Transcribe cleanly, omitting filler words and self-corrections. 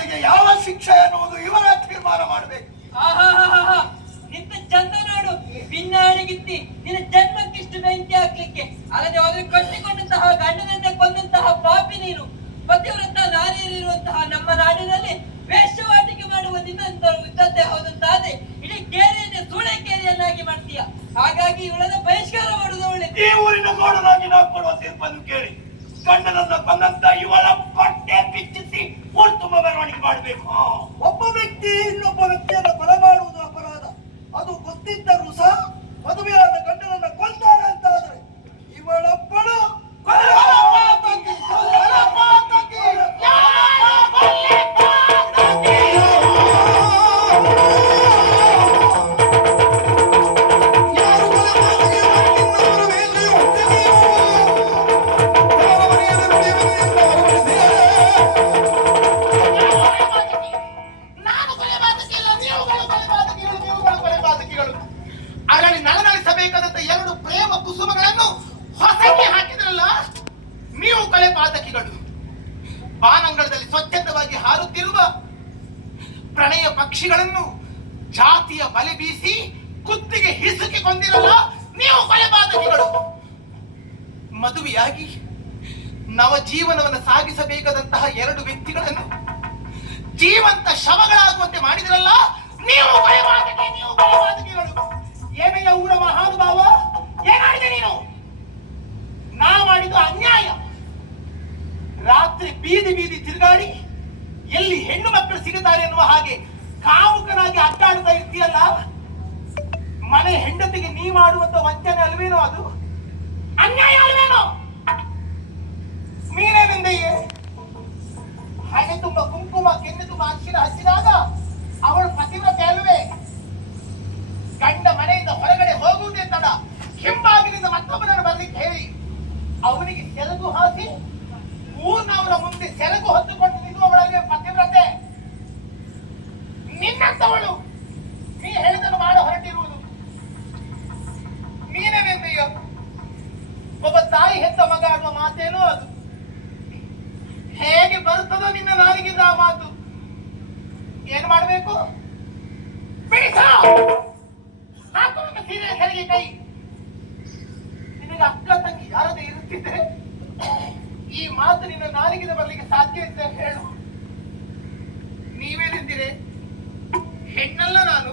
ಇವಳಿಗೆ ಯಾವ ಶಿಕ್ಷೆ ಎನ್ನುವುದು ಇವರ ತೀರ್ಮಾನ ಮಾಡಬೇಕು. ನಿಂತ ಚಂದ ನೋಡು, ಭಿನ್ನಾಣಿಗಿತ್ತಿ ನಿನ್ನ ಜನ್ಮಕ್ಕಿಷ್ಟು ಬೆಂಕಿ ಹಾಕ್ಲಿಕ್ಕೆ. ಅಲ್ಲದೆ ಹೋದ್ರೆ ಕಟ್ಟಿಕೊಂಡಂತಹ ಗಂಡನನ್ನೇ ಕೊಂದಂತಹ ಪಾಪಿ ನೀನು. ಪತಿವ್ರತ ನಾರಿಯರಿರುವಂತಹ ನಮ್ಮ ನಾಡಿನಲ್ಲಿ ವೇಷವಾಟಿಕೆ ಮಾಡುವ ನಿನ್ನಂತೆ ಹೌದಂತಾದ್ರೆ ಇಡೀ ಕೇರಿಯನ್ನೇ ಸೂಳೆ ಕೇರಿಯನ್ನಾಗಿ ಮಾಡ್ತೀಯ. ಹಾಗಾಗಿ ಇವಳನ್ನ ಬಹಿಷ್ಕಾರ ಮಾಡುವುದು ಒಳ್ಳೆದು. ಈ ಊರಿನ ಗೋಡನಾಗಿ ನಾವು ಕೊಡುವ ತೀರ್ಪನ್ನು ಕೇಳಿ ಗಂಡನನ್ನ ಬಂದಂತ ಇವಳ ಹೊಟ್ಟೆ ಬಿಚ್ಚಿಸಿ ಊರು ತುಂಬ ಮೆರವಣಿಗೆ ಮಾಡಬೇಕು. ಒಬ್ಬ ವ್ಯಕ್ತಿ ಇನ್ನೊಬ್ಬ ವ್ಯಕ್ತಿಯನ್ನು ಕೊಲೆ ಮಾಡುವುದು ಅಪರಾಧ. ಅದು ಗೊತ್ತಿದ್ದರೂ ಸಹ ಮದುವೆಯಾದ ಗಂಡನನ್ನ ಕೊಲ್ತಾರೆ ಅಂತ ಆದ್ರೆ ಇವಳೊಬ್ಬಳು ಬಾನಂಗಳದಲ್ಲಿ ಸ್ವಚ್ಛಂದವಾಗಿ ಹಾರುತ್ತಿರುವ ಪ್ರಣಯ ಪಕ್ಷಿಗಳನ್ನು ಜಾತಿಯ ಬಲೆ ಬೀಸಿ ಕುತ್ತಿಗೆ ಹಿಸುಕಿ ಕೊಂದಿರಲ್ಲ ನೀವು ಕೊಲೆಪಾತಕಿಗಳು. ಮದುವೆಯಾಗಿ ನವ ಜೀವನವನ್ನು ಸಾಗಿಸಬೇಕಾದಂತಹ ಎರಡು ವ್ಯಕ್ತಿಗಳನ್ನು ಜೀವಂತ ಶವಗಳಾಗುವಂತೆ ಮಾಡಿದ್ರಲ್ಲ ನೀವು ಕೊಲೆಪಾತಕಿಗಳು. ಏನಯ್ಯ ಊರ ಮಹಾನುಭಾವ, ಏನಾಡಿದೆ ನೀನು? ನಾ ಮಾಡಿದ್ದು ಅನ್ಯಾಯ. ರಾತ್ರಿ ಬೀದಿ ಬೀದಿ ತಿರುಗಾಡಿ ಎಲ್ಲಿ ಹೆಣ್ಣು ಮಕ್ಕಳು ಸಿಗುತ್ತಾರೆ ಎನ್ನುವ ಹಾಗೆ ಕಾಮುಕನಾಗಿ ಅಡ್ಡಾಡ್ತಾ ಇರ್ತೀಯಲ್ಲ, ಮನೆ ಹೆಂಡತಿಗೆ ನೀ ಮಾಡುವಂತ ವಂಚನೆ ಅಲ್ವೇನೋ? ಅದು ಅನ್ಯಾಯ ಅಲ್ವೇನೋ? ನೀನೇನೆಂದೆಯೇ ಹಣೆ ತುಂಬ ಕುಂಕುಮ ಕೆನ್ನೆ ತುಂಬ ಅಕ್ಷರ ಹಚ್ಚಿದಾಗ ಅವಳು ಪತಿವ್ರತೆ ಅಲ್ವೇ? ಗಂಡ ಮನೆಯಿಂದ ಹೊರಗಡೆ ಹೋಗುವುದೇ ತಡ ಹಿಂಬಾಗಿಲಿಂದ ಮತ್ತೊಬ್ಬನನ್ನು ಬರ್ಲಿಕ್ಕೆ ಹೇಳಿ ಅವನಿಗೆ ಸೆರಗು ಹಾಕಿ ಊರಿನವರ ಮುಂದೆ ಸೆರಗು ಹೊತ್ತುಕೊಂಡು ನಿಲ್ಲುವವಳಲ್ಲಿ ಪತಿವ್ರತೆ. ನಿನ್ನಂತವಳು ನೀ ಹೇಳಿದನ್ನು ಮಾಡ ಹೊರಟಿರುವುದು ನೀನೇನೆಂದೆಯೋ? ಒಬ್ಬ ತಾಯಿ ಹೆತ್ತ ಮಗ ಆಡುವ ಮಾತೇನೋ ಅದು. ಹೇಗೆ ಬರುತ್ತದೋ ನಿನ್ನ ನಾಲಿಗಿಂದ ಆ ಮಾತು? ಏನ್ ಮಾಡಬೇಕು? ಹಾಕುವ ಸೀರೆ ಸರಿಗೆ ಕೈ. ನಿನಗೆ ಅಕ್ಕ ತಂಗಿ ಯಾರದೇ ಇರುತ್ತಿದ್ದರೆ ಈ ಮಾತು ನಿನ್ನ ನಾಲಿಗೆ ಬರ್ಲಿಕ್ಕೆ ಸಾಧ್ಯ ಅಂತ ಹೇಳು. ನೀವೇನೆಂದಿರೆ? ಹೆಣ್ಣಲ್ಲ ನಾನು.